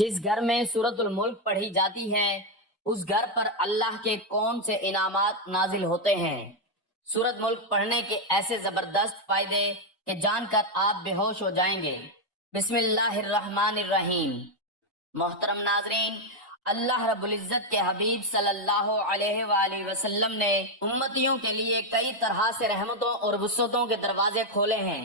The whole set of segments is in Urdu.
جس گھر میں سورۃ الملک پڑھی جاتی ہے اس گھر پر اللہ کے کون سے انعامات نازل ہوتے ہیں۔ سورۃ ملک پڑھنے کے ایسے زبردست فائدے کہ جان کر آپ بے ہوش ہو جائیں گے۔ بسم اللہ الرحمن الرحیم۔ محترم ناظرین، اللہ رب العزت کے حبیب صلی اللہ علیہ وآلہ وسلم نے امتیوں کے لیے کئی طرح سے رحمتوں اور وسعتوں کے دروازے کھولے ہیں۔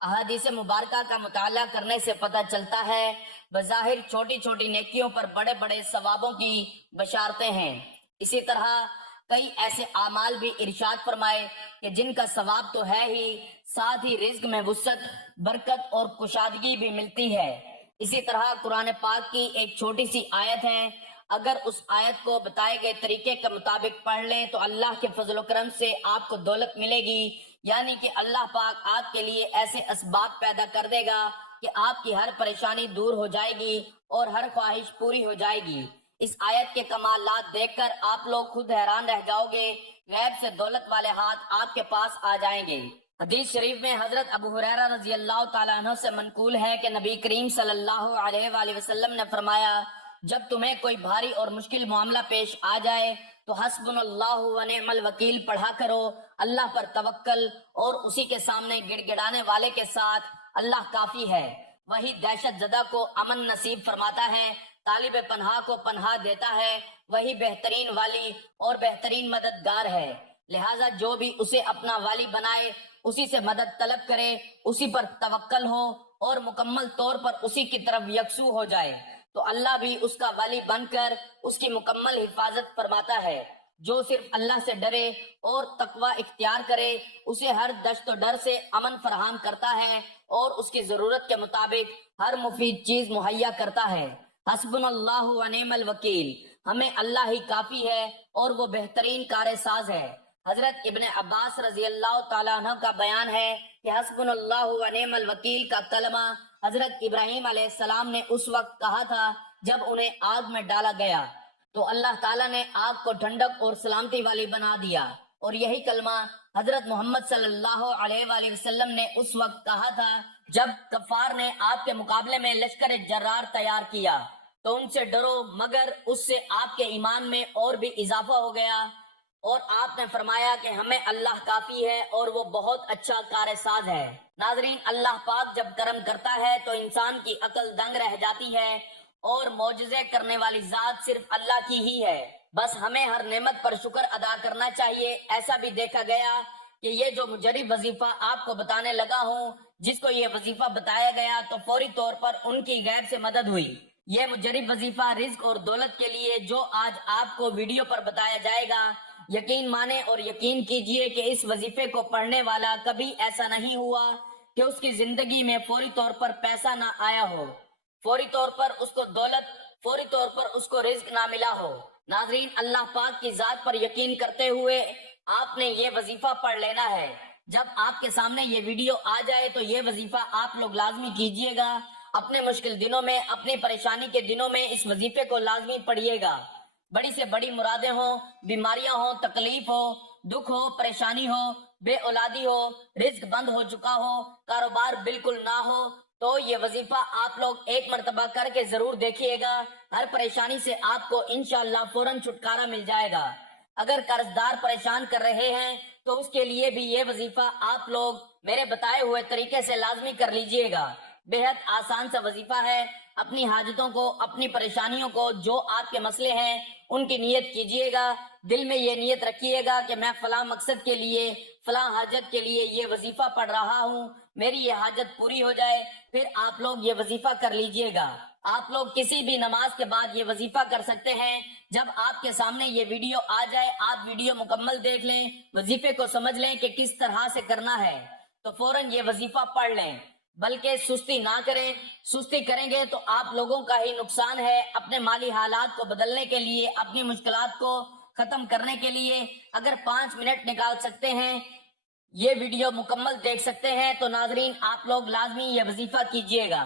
احادیث مبارکہ کا مطالعہ کرنے سے پتہ چلتا ہے بظاہر چھوٹی چھوٹی نیکیوں پر بڑے بڑے ثوابوں کی بشارتیں ہیں۔ اسی طرح کئی ایسے اعمال بھی ارشاد فرمائے کہ جن کا ثواب تو ہے ہی، ساتھ ہی رزق میں وسعت، برکت اور کشادگی بھی ملتی ہے۔ اسی طرح قرآن پاک کی ایک چھوٹی سی آیت ہے، اگر اس آیت کو بتائے گئے طریقے کے مطابق پڑھ لیں تو اللہ کے فضل و کرم سے آپ کو دولت ملے گی، یعنی کہ اللہ پاک آپ کے لیے ایسے اسباب پیدا کر دے گا کہ آپ کی ہر پریشانی دور ہو جائے گی اور ہر خواہش پوری ہو جائے گی۔ اس آیت کے کمالات دیکھ کر آپ لوگ خود حیران رہ جاؤ گے، غیب سے دولت والے ہاتھ آپ کے پاس آ جائیں گے۔ حدیث شریف میں حضرت ابو ہریرہ رضی اللہ تعالیٰ عنہ سے منقول ہے کہ نبی کریم صلی اللہ علیہ وآلہ وسلم نے فرمایا، جب تمہیں کوئی بھاری اور مشکل معاملہ پیش آ جائے تو حسبنا اللہ و نعم الوکیل پڑھا کرو، اللہ پر توکل اور اسی کے سامنے گڑ گڑانے والے کے ساتھ اللہ کافی ہے، وہی دہشت زدہ کو امن نصیب فرماتا ہے، طالب پناہ کو پناہ دیتا ہے، وہی بہترین والی اور بہترین مددگار ہے۔ لہٰذا جو بھی اسے اپنا والی بنائے اسی سے مدد طلب کرے، اسی پر توکل ہو اور مکمل طور پر اسی کی طرف یکسو ہو جائے تو اللہ بھی اس کا والی بن کر اس کی مکمل حفاظت فرماتا ہے۔ جو صرف اللہ سے ڈرے اور تقوی اختیار کرے اسے ہر دشت و ڈر سے امن فراہم کرتا ہے اور اس کی ضرورت کے مطابق ہر مفید چیز مہیا کرتا ہے۔ حسبنا اللہ و نعم الوکیل، ہمیں اللہ ہی کافی ہے اور وہ بہترین کار ساز ہے۔ حضرت ابن عباس رضی اللہ تعالیٰ عنہ کا بیان ہے کہ حسبنا اللہ و نعم الوکیل کا کلمہ حضرت ابراہیم علیہ السلام نے اس وقت کہا تھا جب انہیں آگ میں ڈالا گیا تو اللہ تعالیٰ نے آگ کو ٹھنڈک اور سلامتی والی بنا دیا، اور یہی کلمہ حضرت محمد صلی اللہ علیہ وآلہ وسلم نے اس وقت کہا تھا جب کفار نے آپ کے مقابلے میں لشکر جرار تیار کیا تو ان سے ڈرو، مگر اس سے آپ کے ایمان میں اور بھی اضافہ ہو گیا، اور آپ نے فرمایا کہ ہمیں اللہ کافی ہے اور وہ بہت اچھا کار ساز ہے۔ ناظرین، اللہ پاک جب کرم کرتا ہے تو انسان کی عقل دنگ رہ جاتی ہے، اور معجزے کرنے والی ذات صرف اللہ کی ہی ہے، بس ہمیں ہر نعمت پر شکر ادا کرنا چاہیے۔ ایسا بھی دیکھا گیا کہ یہ جو مجرب وظیفہ آپ کو بتانے لگا ہوں، جس کو یہ وظیفہ بتایا گیا تو فوری طور پر ان کی غیب سے مدد ہوئی۔ یہ مجرب وظیفہ رزق اور دولت کے لیے جو آج آپ کو ویڈیو پر بتایا جائے گا، یقین مانے اور یقین کیجئے کہ اس وظیفے کو پڑھنے والا کبھی ایسا نہیں ہوا کہ اس کی زندگی میں فوری طور پر پیسہ نہ آیا ہو، فوری طور پر اس کو دولت، فوری طور پر اس کو رزق نہ ملا ہو۔ ناظرین، اللہ پاک کی ذات پر یقین کرتے ہوئے آپ نے یہ وظیفہ پڑھ لینا ہے۔ جب آپ کے سامنے یہ ویڈیو آ جائے تو یہ وظیفہ آپ لوگ لازمی کیجئے گا، اپنے مشکل دنوں میں، اپنی پریشانی کے دنوں میں اس وظیفے کو لازمی پڑھیے گا۔ بڑی سے بڑی مرادیں ہوں، بیماریاں ہوں، تکلیف ہو، دکھ ہو، پریشانی ہو، بے اولادی ہو، رزق بند ہو چکا ہو، کاروبار بالکل نہ ہو، تو یہ وظیفہ آپ لوگ ایک مرتبہ کر کے ضرور دیکھیے گا، ہر پریشانی سے آپ کو انشاءاللہ فوراً چھٹکارا مل جائے گا۔ اگر قرضدار پریشان کر رہے ہیں تو اس کے لیے بھی یہ وظیفہ آپ لوگ میرے بتائے ہوئے طریقے سے لازمی کر لیجئے گا۔ بے حد آسان سا وظیفہ ہے۔ اپنی حاجتوں کو، اپنی پریشانیوں کو، جو آپ کے مسئلے ہیں ان کی نیت کیجئے گا، دل میں یہ نیت رکھیے گا کہ میں فلاں مقصد کے لیے، فلاں حاجت کے لیے یہ وظیفہ پڑھ رہا ہوں، میری یہ حاجت پوری ہو جائے، پھر آپ لوگ یہ وظیفہ کر لیجئے گا۔ آپ لوگ کسی بھی نماز کے بعد یہ وظیفہ کر سکتے ہیں۔ جب آپ کے سامنے یہ ویڈیو آ جائے، آپ ویڈیو مکمل دیکھ لیں، وظیفے کو سمجھ لیں کہ کس طرح سے کرنا ہے، تو فوراً یہ وظیفہ پڑھ لیں، بلکہ سستی نہ کریں۔ سستی کریں گے تو آپ لوگوں کا ہی نقصان ہے۔ اپنے مالی حالات کو بدلنے کے لیے، اپنی مشکلات کو ختم کرنے کے لیے اگر 5 منٹ نکال سکتے ہیں، یہ ویڈیو مکمل دیکھ سکتے ہیں، تو ناظرین آپ لوگ لازمی یہ وظیفہ کیجئے گا۔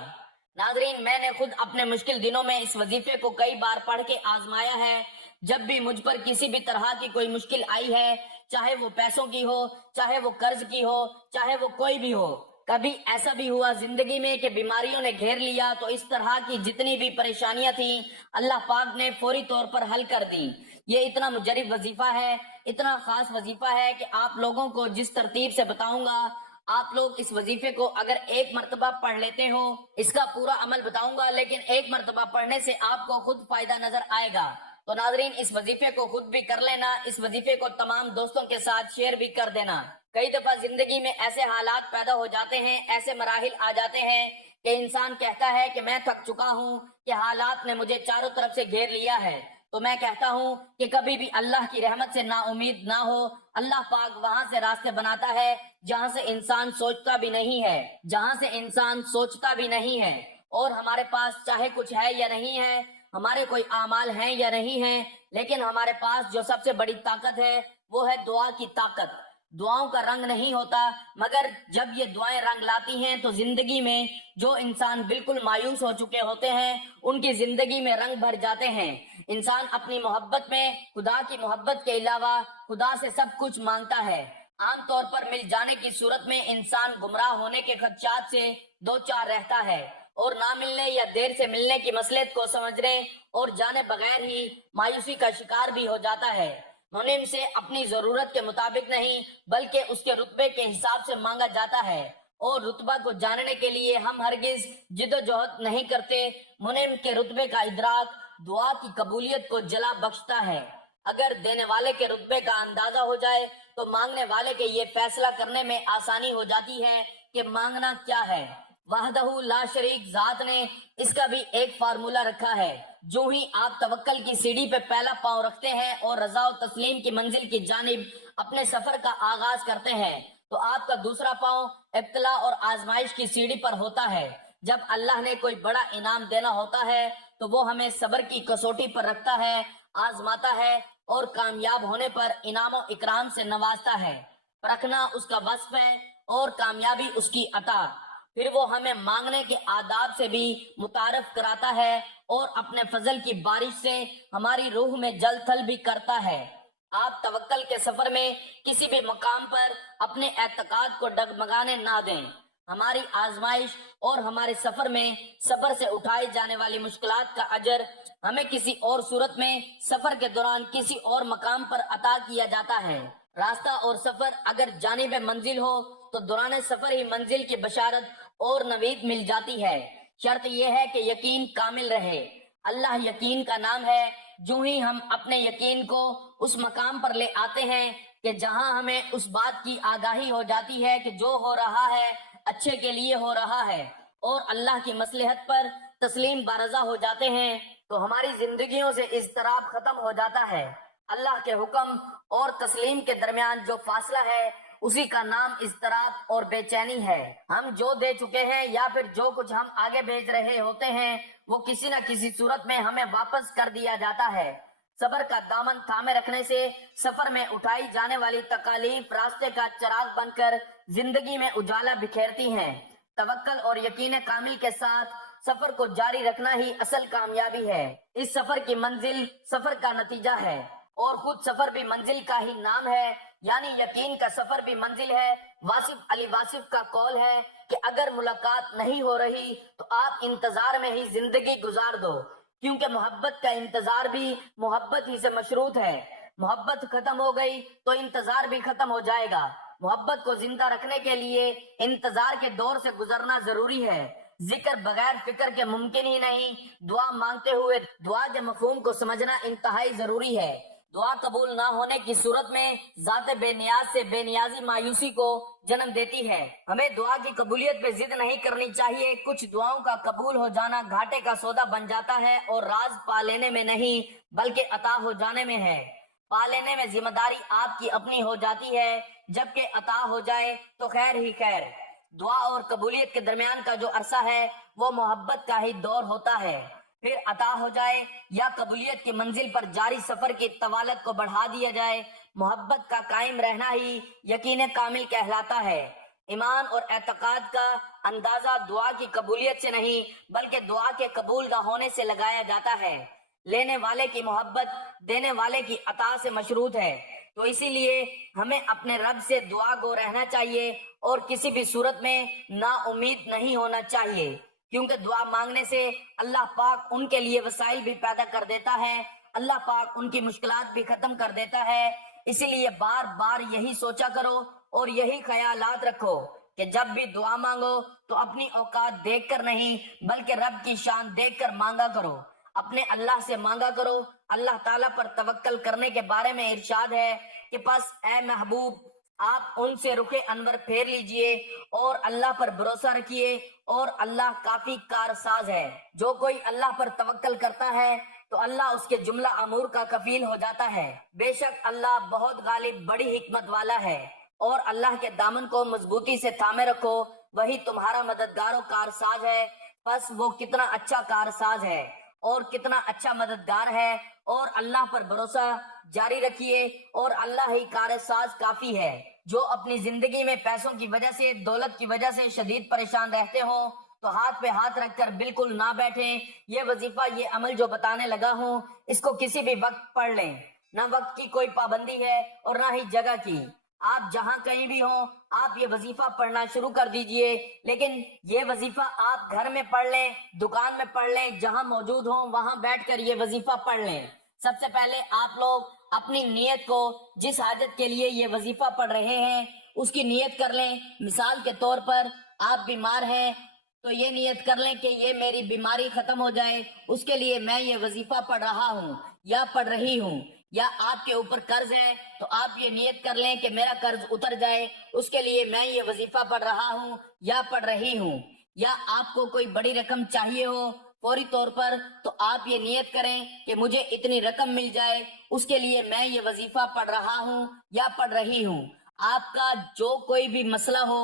ناظرین، میں نے خود اپنے مشکل دنوں میں اس وظیفے کو کئی بار پڑھ کے آزمایا ہے۔ جب بھی مجھ پر کسی بھی طرح کی کوئی مشکل آئی ہے، چاہے وہ پیسوں کی ہو، چاہے وہ قرض کی ہو، چاہے وہ کوئی بھی ہو، کبھی ایسا بھی ہوا زندگی میں کہ بیماریوں نے گھیر لیا تو اس طرح کی جتنی بھی پریشانیاں تھیں اللہ پاک نے فوری طور پر حل کر دی۔ یہ اتنا مجرب وظیفہ ہے، اتنا خاص وظیفہ ہے کہ آپ لوگوں کو جس ترتیب سے بتاؤں گا، آپ لوگ اس وظیفے کو اگر ایک مرتبہ پڑھ لیتے ہو، اس کا پورا عمل بتاؤں گا، لیکن ایک مرتبہ پڑھنے سے آپ کو خود فائدہ نظر آئے گا۔ تو ناظرین، اس وظیفے کو خود بھی کر لینا، اس وظیفے کو تمام دوستوں کے ساتھ شیئر بھی کر دینا۔ کئی دفعہ زندگی میں ایسے حالات پیدا ہو جاتے ہیں، ایسے مراحل آ جاتے ہیں کہ انسان کہتا ہے کہ میں تھک چکا ہوں، کہ حالات نے مجھے چاروں طرف سے گھیر لیا ہے۔ تو میں کہتا ہوں کہ کبھی بھی اللہ کی رحمت سے نا امید نہ ہو۔ اللہ پاک وہاں سے راستے بناتا ہے جہاں سے انسان سوچتا بھی نہیں ہے، جہاں سے انسان سوچتا بھی نہیں ہے۔ اور ہمارے پاس چاہے کچھ ہے یا نہیں ہے، ہمارے کوئی اعمال ہیں یا نہیں ہیں، لیکن ہمارے پاس جو سب سے بڑی طاقت ہے وہ ہے دعا کی طاقت۔ دعاؤں کا رنگ نہیں ہوتا، مگر جب یہ دعائیں رنگ لاتی ہیں تو زندگی میں جو انسان بالکل مایوس ہو چکے ہوتے ہیں ان کی زندگی میں رنگ بھر جاتے ہیں۔ انسان اپنی محبت میں خدا کی محبت کے علاوہ خدا سے سب کچھ مانگتا ہے۔ عام طور پر مل جانے کی صورت میں انسان گمراہ ہونے کے خدشات سے دو چار رہتا ہے، اور نہ ملنے یا دیر سے ملنے کی مصلحت کو سمجھنے اور جانے بغیر ہی مایوسی کا شکار بھی ہو جاتا ہے۔ منعم سے اپنی ضرورت کے مطابق نہیں بلکہ اس کے رتبے کے حساب سے مانگا جاتا ہے، اور رتبہ کو جاننے کے لیے ہم ہرگز جد و جہد نہیں کرتے۔ منعم کے رتبے کا ادراک دعا کی قبولیت کو جلا بخشتا ہے۔ اگر دینے والے کے رتبے کا اندازہ ہو جائے تو مانگنے والے کے یہ فیصلہ کرنے میں آسانی ہو جاتی ہے کہ مانگنا کیا ہے۔ وحدہ لا شریک ذات نے اس کا بھی ایک فارمولہ رکھا ہے۔ جو ہی آپ توکل کی سیڑھی پہ پہلا پاؤں رکھتے ہیں اور رضا و تسلیم کی منزل کی جانب اپنے سفر کا آغاز کرتے ہیں تو آپ کا دوسرا پاؤں ابتلا اور آزمائش کی سیڑھی پر ہوتا ہے۔ جب اللہ نے کوئی بڑا انعام دینا ہوتا ہے تو وہ ہمیں صبر کی کسوٹی پر رکھتا ہے، آزماتا ہے، اور کامیاب ہونے پر انعام و اکرام سے نوازتا ہے۔ پرکھنا اس کا وصف ہے اور کامیابی اس کی عطا۔ پھر وہ ہمیں مانگنے کے آداب سے بھی متعارف کراتا ہے اور اپنے فضل کی بارش سے ہماری روح میں جل تھل بھی کرتا ہے۔ آپ توکل کے سفر میں کسی بھی مقام پر اپنے اعتقاد کو ڈگمگانے نہ دیں۔ ہماری آزمائش اور ہمارے سفر میں صبر سے اٹھائی جانے والی مشکلات کا اجر ہمیں کسی اور صورت میں سفر کے دوران کسی اور مقام پر عطا کیا جاتا ہے۔ راستہ اور سفر اگر جانب منزل ہو تو دوران سفر ہی منزل کی بشارت اور نوید مل جاتی ہے۔ شرط یہ ہے کہ یقین کامل رہے۔ اللہ یقین کا نام ہے۔ جو ہی ہم اپنے یقین کو اس مقام پر لے آتے ہیں کہ جہاں ہمیں اس بات کی آگاہی ہو جاتی ہے کہ جو ہو رہا ہے اچھے کے لیے ہو رہا ہے، اور اللہ کی مصلحت پر تسلیم بارضا ہو جاتے ہیں، تو ہماری زندگیوں سے اضطراب ختم ہو جاتا ہے۔ اللہ کے حکم اور تسلیم کے درمیان جو فاصلہ ہے اسی کا نام اضطراب اور بے چینی ہے۔ ہم جو دے چکے ہیں یا پھر جو کچھ ہم آگے بھیج رہے ہوتے ہیں وہ کسی نہ کسی صورت میں ہمیں واپس کر دیا جاتا ہے۔ صبر کا دامن تھامے رکھنے سے سفر میں اٹھائی جانے والی تکالیف راستے کا چراغ بن کر زندگی میں اجالا بکھیرتی ہیں۔ توکل اور یقین کامل کے ساتھ سفر کو جاری رکھنا ہی اصل کامیابی ہے۔ اس سفر کی منزل سفر کا نتیجہ ہے، اور خود سفر بھی منزل کا ہی نام ہے، یعنی یقین کا سفر بھی منزل ہے۔ واصف علی واصف کا قول ہے کہ اگر ملاقات نہیں ہو رہی تو آپ انتظار میں ہی زندگی گزار دو، کیونکہ محبت کا انتظار بھی محبت ہی سے مشروط ہے۔ محبت ختم ہو گئی تو انتظار بھی ختم ہو جائے گا۔ محبت کو زندہ رکھنے کے لیے انتظار کے دور سے گزرنا ضروری ہے۔ ذکر بغیر فکر کے ممکن ہی نہیں۔ دعا مانگتے ہوئے دعا کے مفہوم کو سمجھنا انتہائی ضروری ہے۔ دعا قبول نہ ہونے کی صورت میں ذات بے نیاز سے بے نیازی مایوسی کو جنم دیتی ہے۔ ہمیں دعا کی قبولیت پہ ضد نہیں کرنی چاہیے۔ کچھ دعاؤں کا قبول ہو جانا گھاٹے کا سودا بن جاتا ہے، اور راز پا لینے میں نہیں بلکہ عطا ہو جانے میں ہے۔ پا لینے میں ذمہ داری آپ کی اپنی ہو جاتی ہے، جبکہ عطا ہو جائے تو خیر ہی خیر۔ دعا اور قبولیت کے درمیان کا جو عرصہ ہے وہ محبت کا ہی دور ہوتا ہے۔ پھر عطا ہو جائے یا قبولیت کی منزل پر جاری سفر کی طوالت کو بڑھا دیا جائے، محبت کا قائم رہنا ہی یقین کامل کہلاتا ہے۔ ایمان اور اعتقاد کا اندازہ دعا کی قبولیت سے نہیں بلکہ دعا کے قبول نہ ہونے سے لگایا جاتا ہے۔ لینے والے کی محبت دینے والے کی عطا سے مشروط ہے۔ تو اسی لیے ہمیں اپنے رب سے دعا گو رہنا چاہیے اور کسی بھی صورت میں نا امید نہیں ہونا چاہیے، کیونکہ دعا مانگنے سے اللہ پاک ان کے لیے وسائل بھی پیدا کر دیتا ہے، اللہ پاک ان کی مشکلات بھی ختم کر دیتا ہے۔ اسی لیے بار بار یہی سوچا کرو اور یہی خیالات رکھو کہ جب بھی دعا مانگو تو اپنی اوقات دیکھ کر نہیں بلکہ رب کی شان دیکھ کر مانگا کرو، اپنے اللہ سے مانگا کرو۔ اللہ تعالیٰ پر توکل کرنے کے بارے میں ارشاد ہے کہ پس اے محبوب آپ ان سے رخ انور پھیر لیجئے اور اللہ پر بھروسہ رکھیے اور اللہ کافی کارساز ہے۔ جو کوئی اللہ پر توکل کرتا ہے تو اللہ اس کے جملہ امور کا کفیل ہو جاتا ہے۔ بے شک اللہ بہت غالب بڑی حکمت والا ہے، اور اللہ کے دامن کو مضبوطی سے تھامے رکھو، وہی تمہارا مددگار و کارساز ہے۔ پس وہ کتنا اچھا کارساز ہے اور کتنا اچھا مددگار ہے، اور اللہ پر بھروسہ جاری رکھیے اور اللہ ہی کارساز کافی ہے۔ جو اپنی زندگی میں پیسوں کی وجہ سے، دولت کی وجہ سے شدید پریشان رہتے ہوں تو ہاتھ پہ ہاتھ رکھ کر بالکل نہ بیٹھیں۔ یہ وظیفہ، یہ عمل جو بتانے لگا ہوں، اس کو کسی بھی وقت پڑھ لیں، نہ وقت کی کوئی پابندی ہے اور نہ ہی جگہ کی۔ آپ جہاں کہیں بھی ہوں آپ یہ وظیفہ پڑھنا شروع کر دیجئے، لیکن یہ وظیفہ آپ گھر میں پڑھ لیں، دکان میں پڑھ لیں، جہاں موجود ہوں وہاں بیٹھ کر یہ وظیفہ پڑھ لیں۔ سب سے پہلے آپ لوگ اپنی نیت کو، جس حاجت کے لیے یہ وظیفہ پڑھ رہے ہیں اس کی نیت کر لیں۔ مثال کے طور پر آپ بیمار ہیں تو یہ نیت کر لیں کہ یہ میری بیماری ختم ہو جائے، اس کے لیے میں یہ وظیفہ پڑھ رہا ہوں یا پڑھ رہی ہوں۔ یا آپ کے اوپر قرض ہے تو آپ یہ نیت کر لیں کہ میرا قرض اتر جائے، اس کے لیے میں یہ وظیفہ پڑھ رہا ہوں یا پڑھ رہی ہوں۔ یا آپ کو کوئی بڑی رقم چاہیے ہو فوری طور پر تو آپ یہ نیت کریں کہ مجھے اتنی رقم مل جائے، اس کے لیے میں یہ وظیفہ پڑھ رہا ہوں یا پڑھ رہی ہوں۔ آپ کا جو کوئی بھی مسئلہ ہو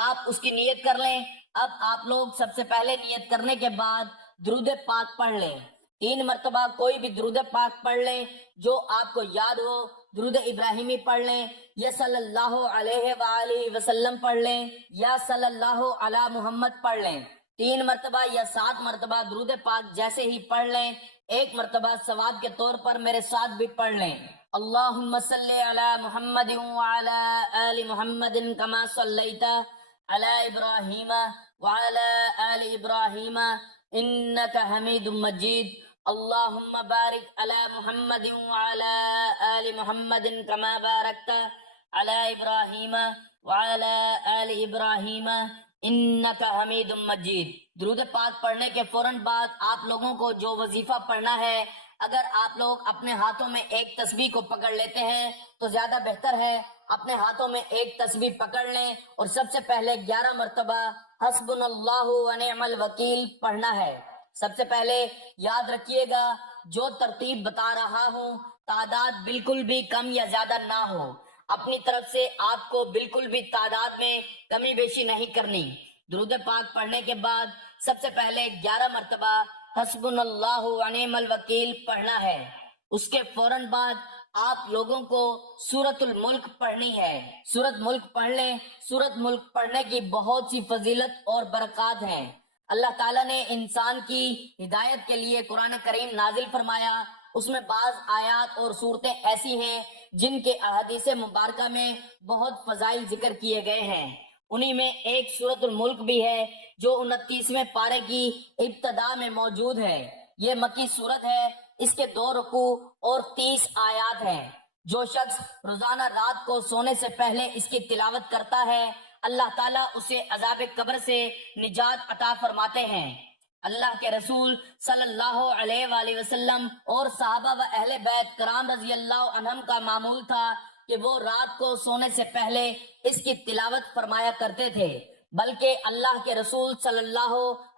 آپ اس کی نیت کر لیں۔ اب آپ لوگ سب سے پہلے نیت کرنے کے بعد درود پاک پڑھ لیں، 3 مرتبہ کوئی بھی درود پاک پڑھ لیں جو آپ کو یاد ہو۔ درود ابراہیمی پڑھ لیں، یا صلی اللہ علیہ وآلہ وسلم پڑھ لیں، یا صلی اللہ علی محمد پڑھ لیں۔ 3 مرتبہ یا 7 مرتبہ درود پاک جیسے ہی پڑھ لیں، 1 مرتبہ ثواب کے طور پر میرے ساتھ بھی پڑھ لیں۔ اللہم صلی علی محمد وعلی آل محمد کما صلیت علی ابراہیم وعلی آل ابراہیم انک حمید مجید۔ اللہم بارک علی محمد وعلی آل محمد کما بارکت علی ابراہیم وعلی آل ابراہیم انک حمید مجید۔ درود پاک پڑھنے کے فوراً بعد آپ لوگوں کو جو وظیفہ پڑھنا ہے، اگر آپ لوگ اپنے ہاتھوں میں ایک تسبیح کو پکڑ لیتے ہیں تو زیادہ بہتر ہے۔ اپنے ہاتھوں میں ایک تسبیح پکڑ لیں اور سب سے پہلے 11 مرتبہ حسبنا اللہ ونعم الوکیل پڑھنا ہے۔ سب سے پہلے یاد رکھیے گا جو ترتیب بتا رہا ہوں تعداد بالکل بھی کم یا زیادہ نہ ہو، اپنی طرف سے آپ کو بالکل بھی تعداد میں کمی بیشی نہیں کرنی۔ درود پاک پڑھنے کے بعد سب سے پہلے 11 مرتبہ حسبنا اللہ ونعم الوکیل پڑھنا ہے۔ اس کے فوراً بعد آپ لوگوں کو سورۃ الملک پڑھنی ہے۔ سورۃ ملک پڑھ لیں۔ سورۃ ملک پڑھنے کی بہت سی فضیلت اور برکات ہیں۔ اللہ تعالیٰ نے انسان کی ہدایت کے لیے قرآن کریم نازل فرمایا، اس میں بعض آیات اور صورتیں ایسی ہیں جن کے احادیث مبارکہ میں بہت فضائل ذکر کیے گئے ہیں۔ انہی میں ایک سورۃ الملک بھی ہے جو 29ویں پارے کی ابتدا میں موجود ہے۔ یہ مکی سورت ہے، اس کے 2 رکوع اور 30 آیات ہیں۔ جو شخص روزانہ رات کو سونے سے پہلے اس کی تلاوت کرتا ہے اللہ تعالیٰ اسے عذاب قبر سے نجات عطا فرماتے ہیں۔ اللہ کے رسول صلی اللہ علیہ وآلہ وسلم اور صحابہ و اہل بیت کرام رضی اللہ عنہم کا معمول تھا کہ وہ رات کو سونے سے پہلے اس کی تلاوت فرمایا کرتے تھے، بلکہ اللہ کے رسول صلی اللہ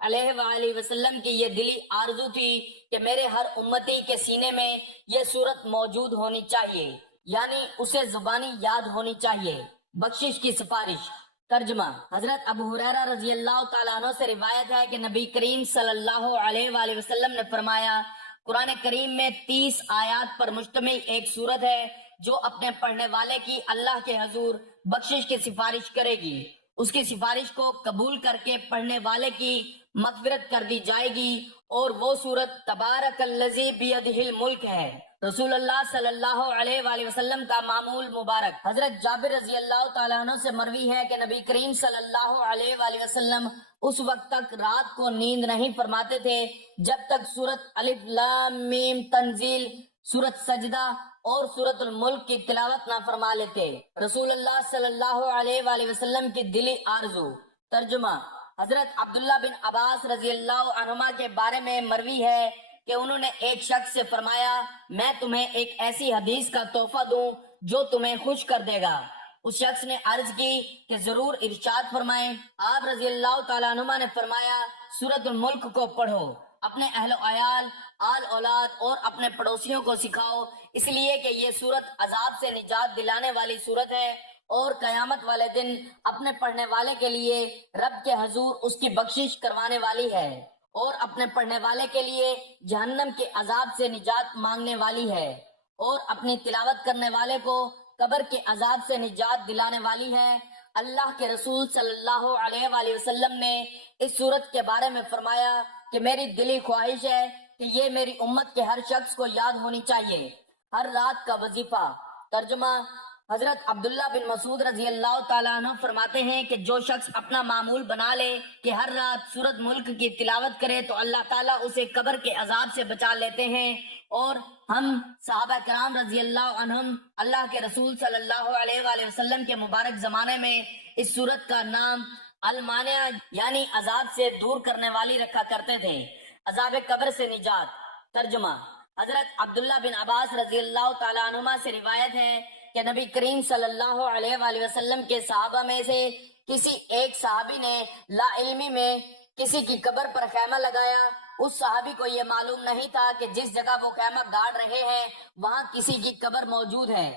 علیہ وآلہ وسلم کی یہ دلی آرزو تھی کہ میرے ہر امتی کے سینے میں یہ سورت موجود ہونی چاہیے، یعنی اسے زبانی یاد ہونی چاہیے۔ بخشش کی سفارش۔ ترجمہ: حضرت ابو ہریرہ رضی اللہ تعالیٰ عنہ سے روایت ہے کہ نبی کریم صلی اللہ علیہ وآلہ وسلم نے فرمایا، قرآن کریم میں 30 آیات پر مشتمل ایک سورت ہے جو اپنے پڑھنے والے کی اللہ کے حضور بخشش کی سفارش کرے گی۔ اس کی سفارش کو قبول کر کے پڑھنے والے کی مغفرت کر دی جائے گی، اور وہ سورت تبارک الذی بیدہ الملک ہے۔ رسول اللہ صلی اللہ علیہ وآلہ وسلم کا معمول مبارک۔ حضرت جابر رضی اللہ تعالیٰ عنہ سے مروی ہے کہ نبی کریم صلی اللہ علیہ وآلہ وسلم اس وقت تک رات کو نیند نہیں فرماتے تھے جب تک سورت الف لام میم تنزیل، سورت سجدہ اور سورت الملک کی تلاوت نہ فرما لیتے۔ رسول اللہ صلی اللہ علیہ وآلہ وسلم کی دلی آرزو۔ ترجمہ: حضرت عبداللہ بن عباس رضی اللہ عنہما کے بارے میں مروی ہے کہ انہوں نے ایک شخص سے فرمایا، میں تمہیں ایک ایسی حدیث کا تحفہ دوں جو تمہیں خوش کر دے گا۔ اس شخص نے عرض کی کہ ضرور ارشاد فرمائیں۔ آپ رضی اللہ تعالیٰ عنہما نے فرمایا، سورت الملک کو پڑھو، اپنے اہل و عیال، آل اولاد اور اپنے پڑوسیوں کو سکھاؤ، اس لیے کہ یہ سورت عذاب سے نجات دلانے والی سورت ہے اور قیامت والے دن اپنے پڑھنے والے کے لیے رب کے حضور اس کی بخشش کروانے والی ہے، اور اپنے پڑھنے والے کے لیے جہنم کے عذاب سے نجات مانگنے والی ہے، اور اپنی تلاوت کرنے والے کو قبر کے عذاب سے نجات دلانے والی ہے۔ اللہ کے رسول صلی اللہ علیہ وآلہ وسلم نے اس سورت کے بارے میں فرمایا کہ میری دلی خواہش ہے کہ یہ میری امت کے ہر شخص کو یاد ہونی چاہیے، ہر رات کا وظیفہ۔ ترجمہ: حضرت عبداللہ بن مسعود رضی اللہ تعالیٰ عنہ فرماتے ہیں کہ جو شخص اپنا معمول بنا لے کہ ہر رات سورت ملک کی تلاوت کرے تو اللہ تعالیٰ اسے قبر کے عذاب سے بچا لیتے ہیں۔ اور ہم صحابہ کرام رضی اللہ عنہم اللہ کے رسول صلی اللہ علیہ وآلہ وسلم کے مبارک زمانے میں اس سورت کا نام المانع یعنی عذاب سے دور کرنے والی رکھا کرتے تھے، عذاب قبر سے نجات۔ ترجمہ: حضرت عبداللہ بن عباس رضی اللہ تعالیٰ عنہما سے روایت ہے کہ نبی کریم صلی اللہ علیہ وآلہ وسلم کے صحابہ میں سے کسی ایک صحابی نے لا علمی میں کسی کی قبر پر خیمہ لگایا۔ اس صحابی کو یہ معلوم نہیں تھا کہ جس جگہ وہ خیمہ گاڑ رہے ہیں وہاں کسی کی قبر موجود ہے۔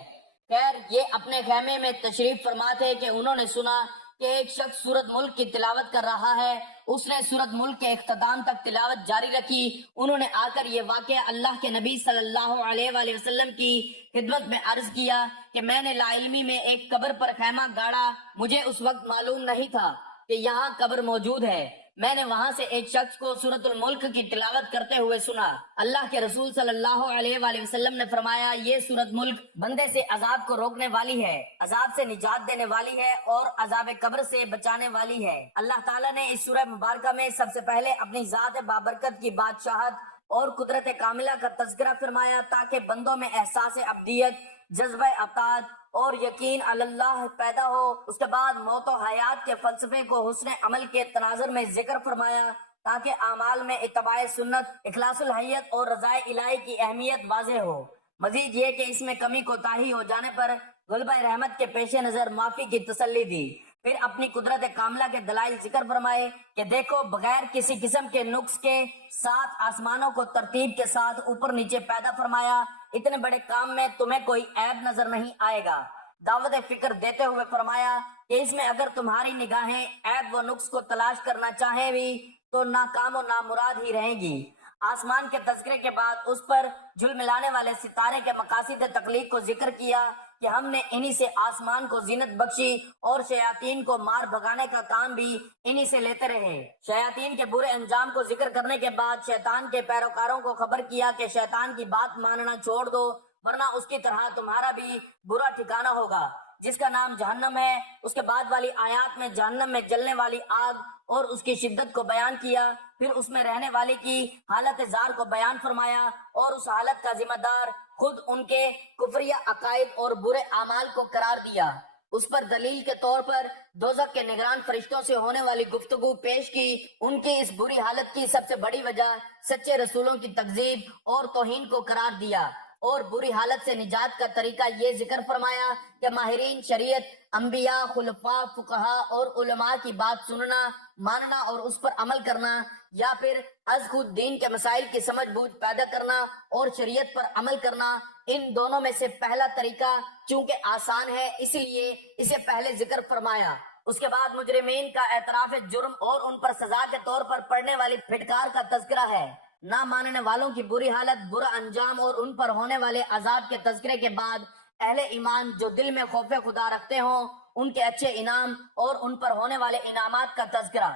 خیر، یہ اپنے خیمے میں تشریف فرما تھے کہ انہوں نے سنا کہ ایک شخص سورت ملک کی تلاوت کر رہا ہے۔ اس نے سورت ملک کے اختتام تک تلاوت جاری رکھی۔ انہوں نے آ کر یہ واقعہ اللہ کے نبی صلی اللہ علیہ وآلہ وسلم کی خدمت میں عرض کیا کہ میں نے لا علمی میں ایک قبر پر خیمہ گاڑا، مجھے اس وقت معلوم نہیں تھا کہ یہاں قبر موجود ہے۔ میں نے وہاں سے ایک شخص کو سورت الملک کی تلاوت کرتے ہوئے سنا۔ اللہ کے رسول صلی اللہ علیہ وآلہ وسلم نے فرمایا، یہ سورت ملک بندے سے عذاب کو روکنے والی ہے، عذاب سے نجات دینے والی ہے اور عذاب قبر سے بچانے والی ہے۔ اللہ تعالیٰ نے اس سورہ مبارکہ میں سب سے پہلے اپنی ذات بابرکت کی بادشاہت اور قدرت کاملہ کا تذکرہ فرمایا تاکہ بندوں میں احساس ابدیت، جذبہ اطاعت اور یقین اللہ پیدا ہو۔ اس کے بعد موت و حیات کے فلسفے کو حسن عمل کے تناظر میں ذکر فرمایا تاکہ اعمال میں اتباع سنت، اخلاص الحیت اور رضائے الہی کی اہمیت واضح ہو۔ مزید یہ کہ اس میں کمی کوتاہی ہو جانے پر غلبہ رحمت کے پیش نظر معافی کی تسلی دی۔ پھر اپنی قدرت کاملہ کے دلائل ذکر فرمائے کہ دیکھو بغیر کسی قسم کے نقص کے 7 آسمانوں کو ترتیب کے ساتھ اوپر نیچے پیدا فرمایا، اتنے بڑے کام میں تمہیں کوئی عیب نظر نہیں آئے گا۔ دعوت فکر دیتے ہوئے فرمایا کہ اس میں اگر تمہاری نگاہیں عیب و نقص کو تلاش کرنا چاہیں بھی تو ناکام و نامراد ہی رہیں گی۔ آسمان کے تذکرے کے بعد اس پر جھلملانے والے ستارے کے مقاصد تخلیق کو ذکر کیا کہ ہم نے انہی سے آسمان کو زینت بخشی اور شیاطین کو مار بھگانے کا کام بھی انہی سے لیتے رہے۔ شیاطین کے برے انجام کو ذکر کرنے کے بعد شیطان کے پیروکاروں کو خبر کیا کہ شیطان کی بات ماننا چھوڑ دو ورنہ اس کی طرح تمہارا بھی برا ٹھکانہ ہوگا جس کا نام جہنم ہے۔ اس کے بعد والی آیات میں جہنم میں جلنے والی آگ اور اس کی شدت کو بیان کیا، پھر اس میں رہنے والی کی حالت زار کو بیان فرمایا اور اس حالت کا ذمہ دار خود ان کے کفریہ عقائد اور برے اعمال کو قرار دیا۔ اس پر دلیل کے طور پر دوزخ کے نگران فرشتوں سے ہونے والی گفتگو پیش کی۔ ان کی اس بری حالت کی سب سے بڑی وجہ سچے رسولوں کی تکذیب اور توہین کو قرار دیا، اور بری حالت سے نجات کا طریقہ یہ ذکر فرمایا کہ ماہرین شریعت، انبیاء، خلفاء، فقہاء اور علماء کی بات سننا، ماننا اور اس پر عمل کرنا، یا پھر از خود دین کے مسائل کی سمجھ بوجھ پیدا کرنا اور شریعت پر عمل کرنا۔ ان دونوں میں سے پہلا طریقہ چونکہ آسان ہے اس لیے اسے پہلے ذکر فرمایا۔ اس کے بعد مجرمین کا اعتراف جرم اور ان پر سزا کے طور پر پڑنے والی پھٹکار کا تذکرہ ہے۔ نہ ماننے والوں کی بری حالت، برا انجام اور ان پر ہونے والے عذاب کے تذکرے کے بعد اہل ایمان جو دل میں خوف خدا رکھتے ہوں ان کے اچھے انعام اور ان پر ہونے والے انعامات کا تذکرہ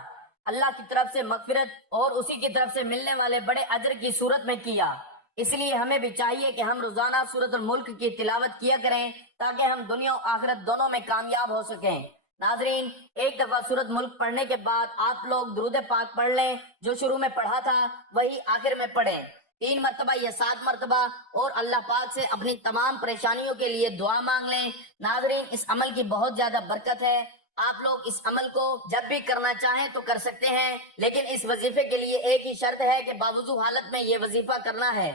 اللہ کی طرف سے مغفرت اور اسی کی طرف سے ملنے والے بڑے اجر کی صورت میں کیا۔ اس لیے ہمیں بھی چاہیے کہ ہم روزانہ سورۃ الملک کی تلاوت کیا کریں تاکہ ہم دنیا و آخرت دونوں میں کامیاب ہو سکیں۔ ناظرین، ایک دفعہ سورۃ ملک پڑھنے کے بعد آپ لوگ درود پاک پڑھ لیں، جو شروع میں پڑھا تھا وہی آخر میں پڑھیں، 3 مرتبہ یا 7 مرتبہ، اور اللہ پاک سے اپنی تمام پریشانیوں کے لیے دعا مانگ لیں۔ ناظرین، اس عمل کی بہت زیادہ برکت ہے۔ آپ لوگ اس عمل کو جب بھی کرنا چاہیں تو کر سکتے ہیں، لیکن اس وظیفے کے لیے ایک ہی شرط ہے کہ باوضو حالت میں یہ وظیفہ کرنا ہے۔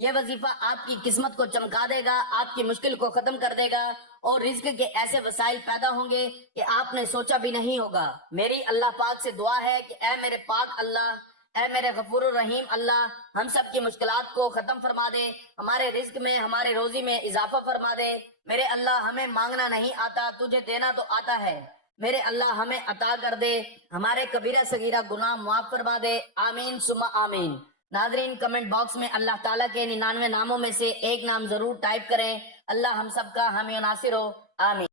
یہ وظیفہ آپ کی قسمت کو چمکا دے گا، آپ کی مشکل کو ختم کر دے گا، اور رزق کے ایسے وسائل پیدا ہوں گے کہ آپ نے سوچا بھی نہیں ہوگا۔ میری اللہ پاک سے دعا ہے کہ اے میرے پاک اللہ، اے میرے غفور الرحیم اللہ، ہم سب کی مشکلات کو ختم فرما دے، ہمارے رزق میں، ہمارے روزی میں اضافہ فرما دے۔ میرے اللہ، ہمیں مانگنا نہیں آتا، تجھے دینا تو آتا ہے۔ میرے اللہ، ہمیں عطا کر دے، ہمارے کبیرہ صغیرہ گناہ معاف فرما دے۔ آمین ثم آمین۔ ناظرین، کمنٹ باکس میں اللہ تعالیٰ کے 99 ناموں میں سے ایک نام ضرور ٹائپ کریں۔ اللہ ہم سب کا حامی و ناصر ہو۔ آمین۔